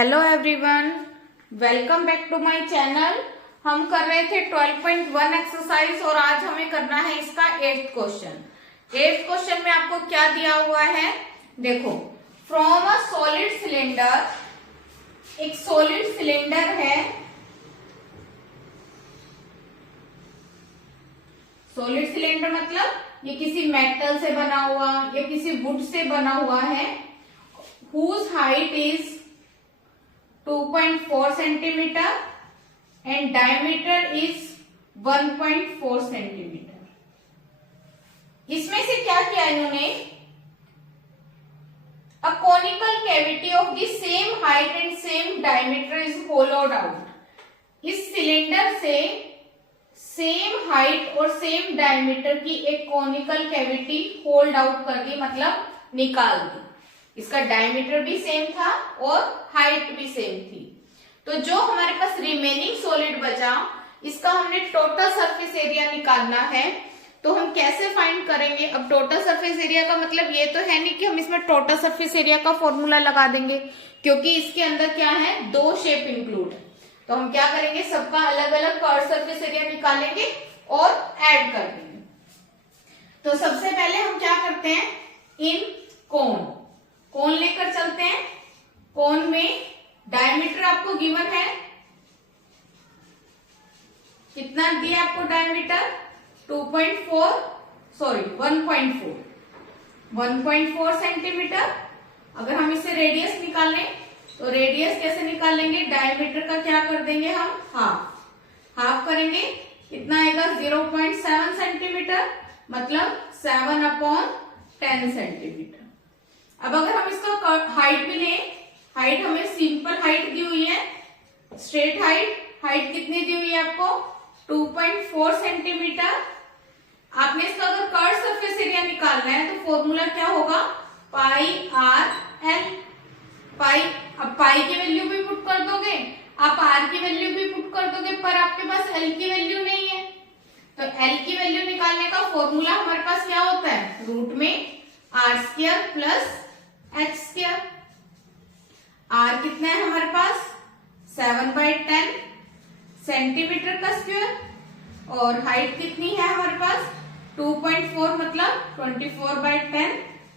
Hello everyone, welcome back to my channel. हम कर रहे थे 12.1 एक्सरसाइज और आज हमें करना है इसका 8th क्वेश्चन। 8th क्वेश्चन में आपको क्या दिया हुआ है, देखो। फ्रॉम अ सॉलिड सिलेंडर, एक सॉलिड सिलेंडर है। सॉलिड सिलेंडर मतलब ये किसी मेटल से बना हुआ या किसी वुड से बना हुआ है। whose height is 2.4 centimeter and diameter is 1.4 centimeter। इसमें से क्या किया इन्होंने, a conical cavity of the same height and same diameter is hollowed out। इस सिलेंडर से सेम हाइट और सेम डायमीटर की एक कॉनिकल कैविटी होल्ड आउट कर दी, मतलब निकाल दी। इसका डायमीटर भी सेम था और हाइट भी सेम थी। तो जो हमारे पास रिमेनिंग सॉलिड बचा, इसका हमने टोटल सरफेस एरिया निकालना है। तो हम कैसे फाइंड करेंगे? अब टोटल सरफेस एरिया का मतलब ये तो है नहीं कि हम इसमें टोटल सरफेस एरिया का फॉर्मूला लगा देंगे, क्योंकि इसके अंदर क्या है, दो शेप इंक्लूड है। तो हम क्या करेंगे, सबका अलग अलग कर्व सरफेस एरिया निकालेंगे और ऐड कर देंगे। तो सबसे पहले हम क्या करते हैं, इन कोन लेकर चलते हैं। कोन में डायमीटर आपको गिवन है, कितना दिया आपको डायमीटर, 1.4 सेंटीमीटर। अगर हम इससे रेडियस निकालें तो रेडियस कैसे निकालेंगे, डायमीटर का क्या कर देंगे हम, हाफ करेंगे। कितना आएगा, 0.7 सेंटीमीटर, मतलब 7/10 सेंटीमीटर। अब अगर हम इसका हाइट भी लें, हाइट हमें सिंपल हाइट दी हुई है, स्ट्रेट हाइट कितनी दी हुई है आपको, 2.4 सेंटीमीटर। आपने इसका अगर कर्व सरफेस एरिया निकालना है तो फॉर्मूला क्या होगा, πr/l। अब पाई की वैल्यू भी पुट कर दोगे, आप आर की वैल्यू भी पुट कर दोगे, पर आपके पास एल की वैल्यू नहीं है। तो एल की वैल्यू निकालने का फॉर्मूला हमारे पास क्या होता है, रूट में r² प्लस h²। r कितना है हमारे पास, 7/10 सेंटीमीटर का स्क्वायर, और हाइट कितनी है हमारे पास, 2.4 मतलब 24/10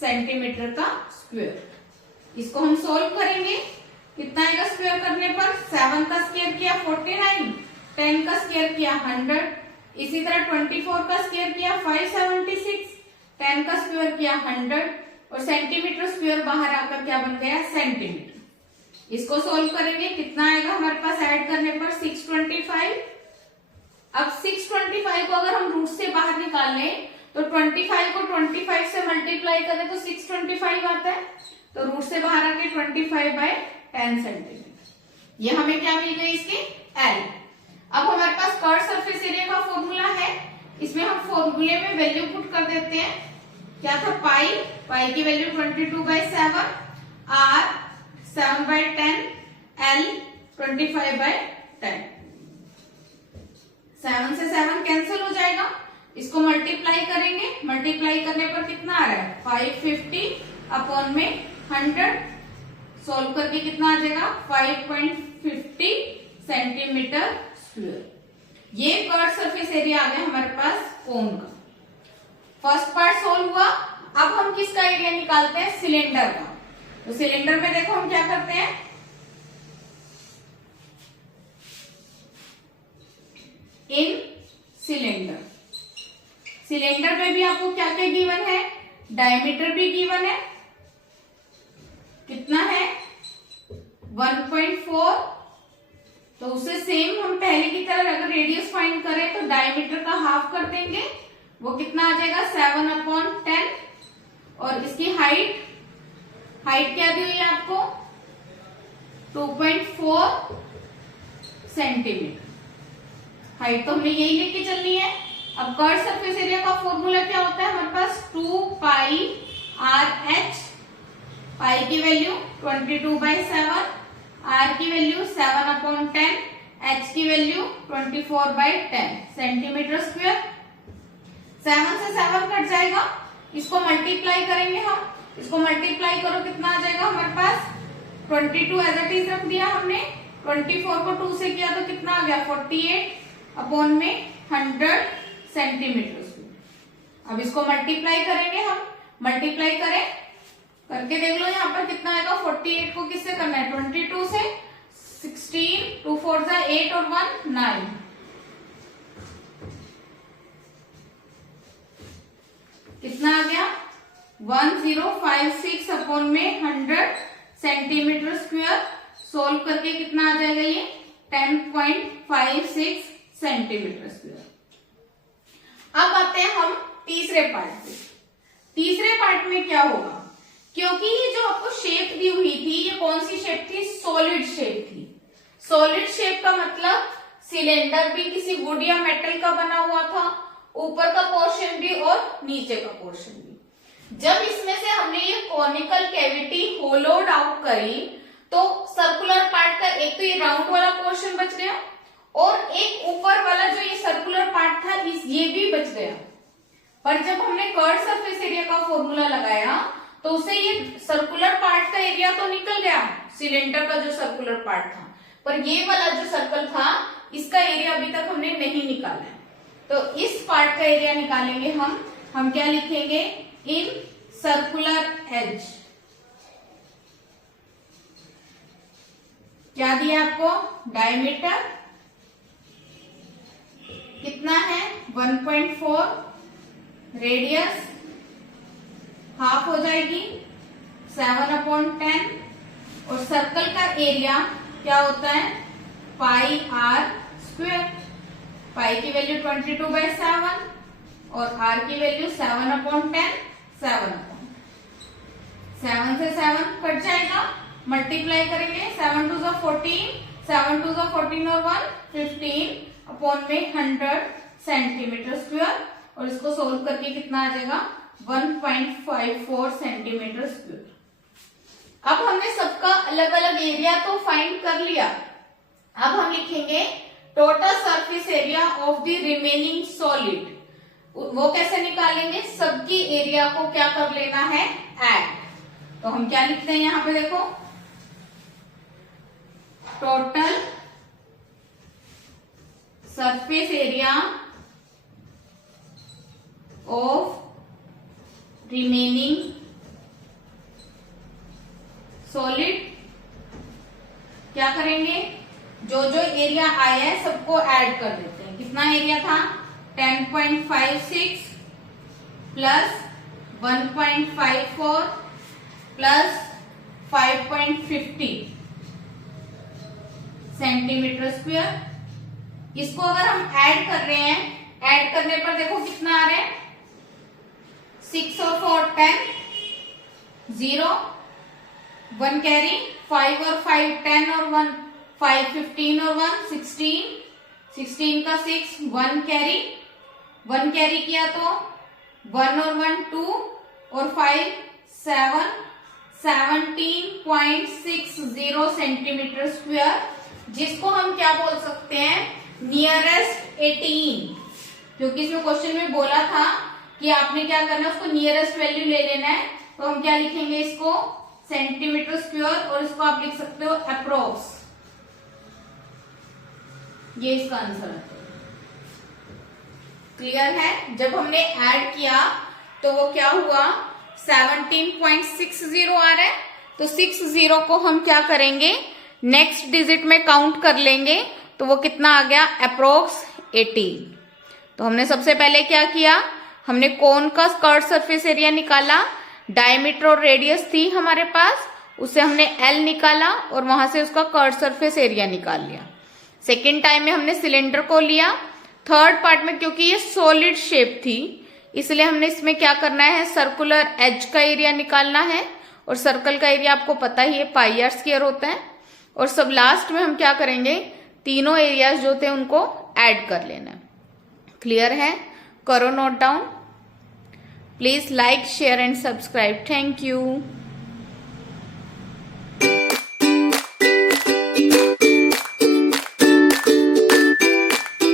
सेंटीमीटर का स्क्वायर। इसको हम सोल्व करेंगे, कितना आएगा स्क्वायर करने पर, 7 का स्क्वायर किया 49, 10 का स्क्वायर किया 100, इसी तरह 24 का स्क्वायर किया 576, 10 का स्क्वायर किया 100, और सेंटीमीटर स्क्वायर बाहर आकर क्या बन गया, सेंटीमीटर। इसको सोल्व करेंगे, कितना आएगा हमारे पास ऐड करने पर, 625। अब 625 को अगर हम रूट से बाहर निकाल लें तो 25 को 25 से मल्टीप्लाई करें तो 625 आता है। तो रूट से बाहर आके 25/10 सेंटीमीटर, ये हमें क्या मिल गई, इसकी एल। अब हमारे पास कर्व सरफेस एरिया का फॉर्मूला है, इसमें हम फॉर्मूले में वैल्यू पुट कर देते हैं। क्या था, पाई की वैल्यू 22/7, r 7/10, l 25/10। 7 से 7 कैंसिल हो जाएगा, इसको मल्टीप्लाई करेंगे, मल्टीप्लाई करने पर कितना आ रहा है, 550/100। सोल्व करके कितना आ जाएगा, 5.50 सेंटीमीटर स्क्वायर। ये कर्व सरफेस एरिया आ गया हमारे पास कोन का। फर्स्ट पार्ट सोल्व हुआ। अब हम किसका एरिया निकालते हैं, सिलेंडर का। तो सिलेंडर में देखो हम क्या करते हैं, इन सिलेंडर में भी आपको क्या क्या गिवन है, डायमीटर भी गिवन है, कितना है 1.4। तो उससे सेम हम पहले की तरह अगर रेडियस फाइंड करें तो डायमीटर का हाफ कर देंगे, वो कितना आ जाएगा 7/10। और इसकी हाइट क्या दी हुई है आपको, 2.4 सेंटीमीटर। हाइट तो हमें यही लेके चलनी है। अब कर्व सरफेस एरिया का फॉर्मूला क्या होता है हमारे पास, 2πr/h। पाई की वैल्यू 22/7, r की वैल्यू 7/10, h की वैल्यू 24/10 सेंटीमीटर स्क्वायर। 7 से 7 कट जाएगा, इसको मल्टीप्लाई करेंगे हम, इसको मल्टीप्लाई करो कितना आ जाएगा हमारे पास, 22 एज इट इज रख दिया हमने, 24 को 2 से किया तो कितना आ गया 48 अपॉन में 100 सेंटीमीटर स्क्वायर। अब इसको मल्टीप्लाई करेंगे हम, मल्टीप्लाई करें करके देख लो यहाँ पर कितना आएगा। 48 को किससे करना है 22 से, 16 2 4 जा 8 और 1 9, कितना आ गया 1056 अपॉन में 100 सेंटीमीटर स्क्वायर। सोल्व करके कितना आ जाएगा ये 10.56 सेंटीमीटर स्क्वायर। अब आते हैं हम तीसरे पार्ट पे। तीसरे पार्ट में क्या होगा, क्योंकि ये जो आपको शेप दी हुई थी ये कौन सी शेप थी, सॉलिड शेप थी। सॉलिड शेप का मतलब सिलेंडर भी किसी वुड या मेटल का बना हुआ था, ऊपर का पोर्शन भी और नीचे का पोर्शन भी। जब इसमें से हमने ये कॉनिकल कैविटी होलोड आउट करी तो सर्कुलर पार्ट का एक तो ये राउंड वाला पोर्शन बच गया और एक ऊपर वाला जो ये सर्कुलर पार्ट था ये भी बच गया। पर जब हमने कर्व सरफेस एरिया का फॉर्मूला लगाया तो उससे ये सर्कुलर पार्ट का एरिया तो निकल गया, सिलेंडर का जो सर्कुलर पार्ट था, पर ये वाला जो सर्कल था इसका एरिया अभी तक हमने नहीं निकाला है। तो इस पार्ट का एरिया निकालेंगे हम क्या लिखेंगे, इन सर्कुलर एज। क्या दिया आपको, डायमीटर कितना है 1.4, रेडियस हाफ हो जाएगी 7/10 और सर्कल का एरिया क्या होता है पाई आर स्क्वायर। पाई की वैल्यू 22/7 और आर की वैल्यू 7/10, 7 से 7 कट जाएगा, मल्टीप्लाई करेंगे 7 2 14, 7 2 14 और 1 15 अपॉन में 100 सेंटीमीटर स्क्वायर और इसको सोल्व करके कितना आ जाएगा 1.54 सेंटीमीटर स्क्वायर। अब हमने सबका अलग अलग एरिया तो फाइंड कर लिया। अब हम लिखेंगे total surface area of the remaining solid. वो कैसे निकालेंगे, सबकी एरिया को क्या कर लेना है ऐड। तो हम क्या लिखते हैं यहाँ पे देखो, total surface area of remaining solid. क्या करेंगे, जो जो एरिया आया है सबको ऐड कर देते हैं। कितना एरिया था 10.56 प्लस 1.54 प्लस 5.50 सेंटीमीटर स्क्वायर। इसको अगर हम ऐड कर रहे हैं, ऐड करने पर देखो कितना आ रहा है 6 और 4 10, 0 1 कैरी, 5 और 5 10 और 1 5 15 और 1 16, 16 का 6 1 कैरी, 1 कैरी किया तो 1 और 1 2 और 5 7, 17.60 सेंटीमीटर स्क्वायर, जिसको हम क्या बोल सकते हैं नियरेस्ट 18, क्योंकि इसमें क्वेश्चन में बोला था कि आपने क्या करना है उसको नियरेस्ट वैल्यू ले लेना है। तो हम क्या लिखेंगे इसको सेंटीमीटर स्क्वायर और इसको आप लिख सकते हो अप्रोक्स। ये इसका आंसर है। क्लियर है, जब हमने ऐड किया तो वो क्या हुआ 17.60 आ रहा है, तो 60 को हम क्या करेंगे नेक्स्ट डिजिट में काउंट कर लेंगे तो वो कितना आ गया अप्रोक्स 18। तो हमने सबसे पहले क्या किया, हमने कोन का कर्व सरफेस एरिया निकाला, डायमीटर और रेडियस थी हमारे पास, उससे हमने एल निकाला और वहां से उसका कर्व सरफेस एरिया निकाल लिया। सेकेंड टाइम में हमने सिलेंडर को लिया। थर्ड पार्ट में क्योंकि ये सॉलिड शेप थी इसलिए हमने इसमें क्या करना है सर्कुलर एज का एरिया निकालना है और सर्कल का एरिया आपको पता ही है पाई आर स्क्वायर होता है। और सब लास्ट में हम क्या करेंगे तीनों एरियाज जो थे उनको ऐड कर लेना है। क्लियर है, करो note down. Please like share and subscribe. Thank you.